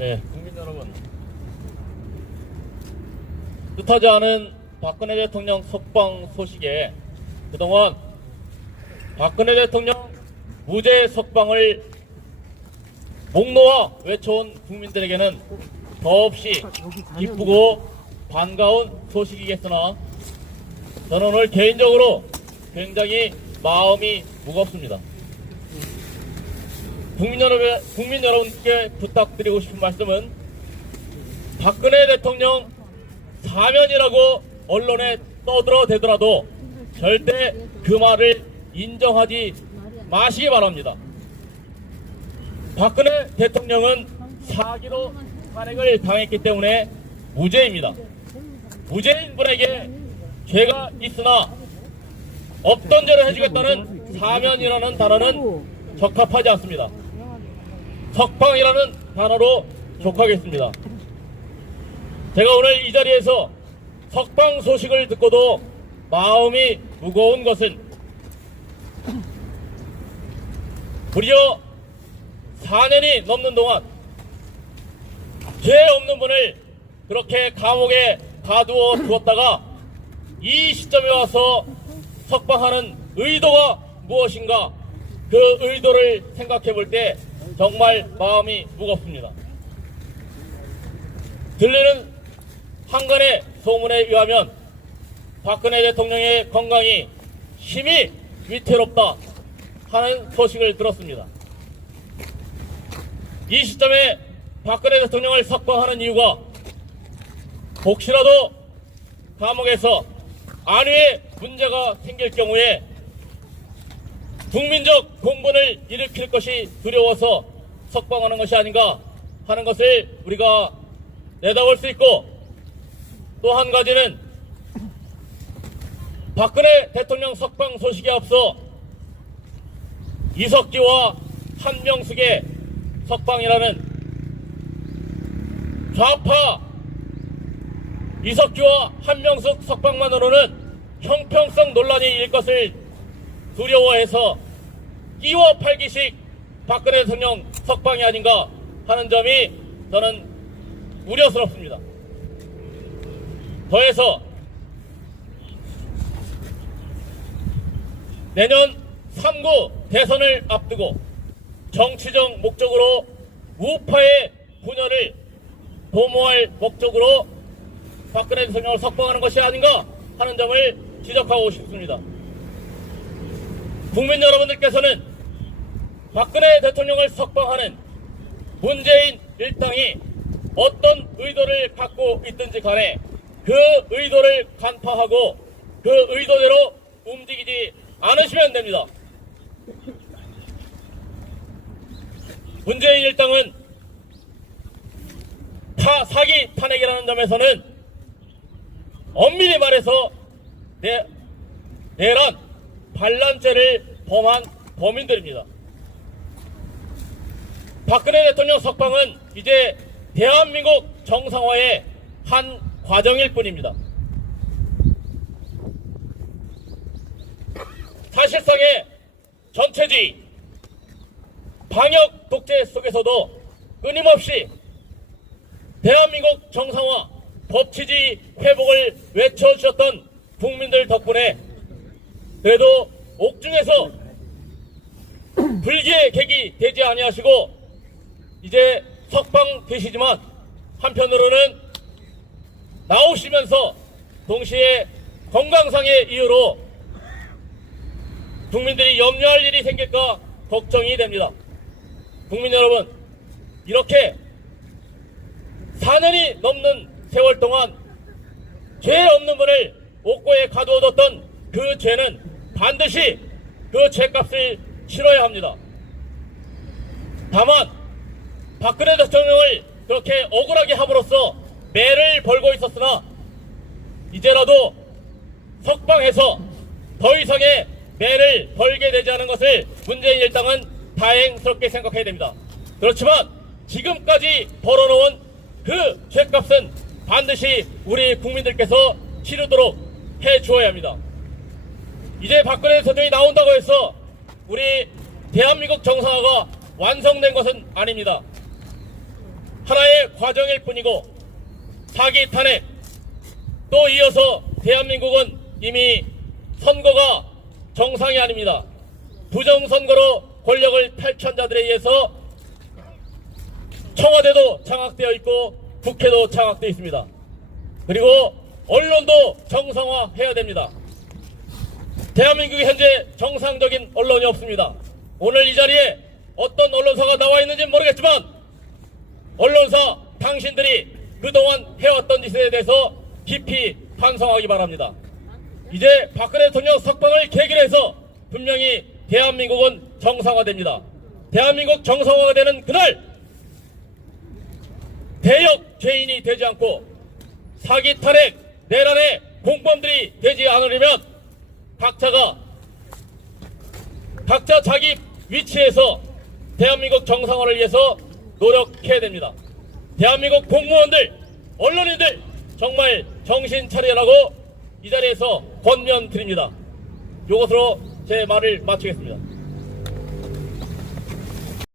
네, 국민 여러분. 뜻하지 않은 박근혜 대통령 석방 소식에 그동안 박근혜 대통령 무죄 석방을 목놓아 외쳐온 국민들에게는 더없이 기쁘고 반가운 소식이겠으나 저는 오늘 개인적으로 굉장히 마음이 무겁습니다. 국민 여러분께 부탁드리고 싶은 말씀은 박근혜 대통령 사면이라고 언론에 떠들어대더라도 절대 그 말을 인정하지 마시기 바랍니다. 박근혜 대통령은 사기로 탄핵을 당했기 때문에 무죄입니다. 무죄인 분에게 죄가 있으나 없던 죄를 해주겠다는 사면이라는 단어는 적합하지 않습니다. 석방이라는 단어로 족하겠습니다. 제가 오늘 이 자리에서 석방 소식을 듣고도 마음이 무거운 것은 무려 4년이 넘는 동안 죄 없는 분을 그렇게 감옥에 가두어 두었다가 이 시점에 와서 석방하는 의도가 무엇인가, 그 의도를 생각해 볼 때 정말 마음이 무겁습니다. 들리는 한간의 소문에 의하면 박근혜 대통령의 건강이 심히 위태롭다 하는 소식을 들었습니다. 이 시점에 박근혜 대통령을 석방하는 이유가 혹시라도 감옥에서 안위에 문제가 생길 경우에 국민적 공분을 일으킬 것이 두려워서 석방하는 것이 아닌가 하는 것을 우리가 내다볼 수 있고, 또 한 가지는 박근혜 대통령 석방 소식에 앞서 이석기와 한명숙의 석방이라는 좌파 이석기와 한명숙 석방만으로는 형평성 논란이 일 것을 두려워해서 끼워 팔기식 박근혜 대통령 석방이 아닌가 하는 점이 저는 우려스럽습니다. 더해서 내년 3구 대선을 앞두고 정치적 목적으로 우파의 분열을 도모할 목적으로 박근혜 대통령을 석방하는 것이 아닌가 하는 점을 지적하고 싶습니다. 국민 여러분들께서는 박근혜 대통령을 석방하는 문재인 일당이 어떤 의도를 갖고 있든지 간에 그 의도를 간파하고 그 의도대로 움직이지 않으시면 됩니다. 문재인 일당은 사기 탄핵이라는 점에서는 엄밀히 말해서 내란 반란죄를 범한 범인들입니다. 박근혜 대통령 석방은 이제 대한민국 정상화의 한 과정일 뿐입니다. 사실상의 전체주의, 방역 독재 속에서도 끊임없이 대한민국 정상화, 법치주의 회복을 외쳐주셨던 국민들 덕분에 그래도 옥중에서 불기의 객이 되지 아니하시고 이제 석방되시지만 한편으로는 나오시면서 동시에 건강상의 이유로 국민들이 염려할 일이 생길까 걱정이 됩니다. 국민 여러분, 이렇게 4년이 넘는 세월 동안 죄 없는 분을 옥고에 가두어뒀던 그 죄는 반드시 그 죄값을 치러야 합니다. 다만 박근혜 대통령을 그렇게 억울하게 함으로써 매를 벌고 있었으나 이제라도 석방해서 더 이상의 매를 벌게 되지 않은 것을 문재인 일당은 다행스럽게 생각해야 됩니다. 그렇지만 지금까지 벌어놓은 그 죄값은 반드시 우리 국민들께서 치르도록 해주어야 합니다. 이제 박근혜 대통령이 나온다고 해서 우리 대한민국 정상화가 완성된 것은 아닙니다. 하나의 과정일 뿐이고 사기 탄핵 또 이어서 대한민국은 이미 선거가 정상이 아닙니다. 부정선거로 권력을 탈취한 자들에 의해서 청와대도 장악되어 있고 국회도 장악되어 있습니다. 그리고 언론도 정상화해야 됩니다. 대한민국이 현재 정상적인 언론이 없습니다. 오늘 이 자리에 어떤 언론사가 나와 있는지는 모르겠지만 언론사 당신들이 그동안 해왔던 짓에 대해서 깊이 반성하기 바랍니다. 이제 박근혜 대통령 석방을 계기로 해서 분명히 대한민국은 정상화됩니다. 대한민국 정상화가 되는 그날 대역 죄인이 되지 않고 사기 탄핵 내란의 공범들이 되지 않으려면 각자 자기 위치에서 대한민국 정상화를 위해서 노력해야 됩니다. 대한민국 공무원들, 언론인들 정말 정신 차리라고 이 자리에서 권면드립니다. 이것으로 제 말을 마치겠습니다.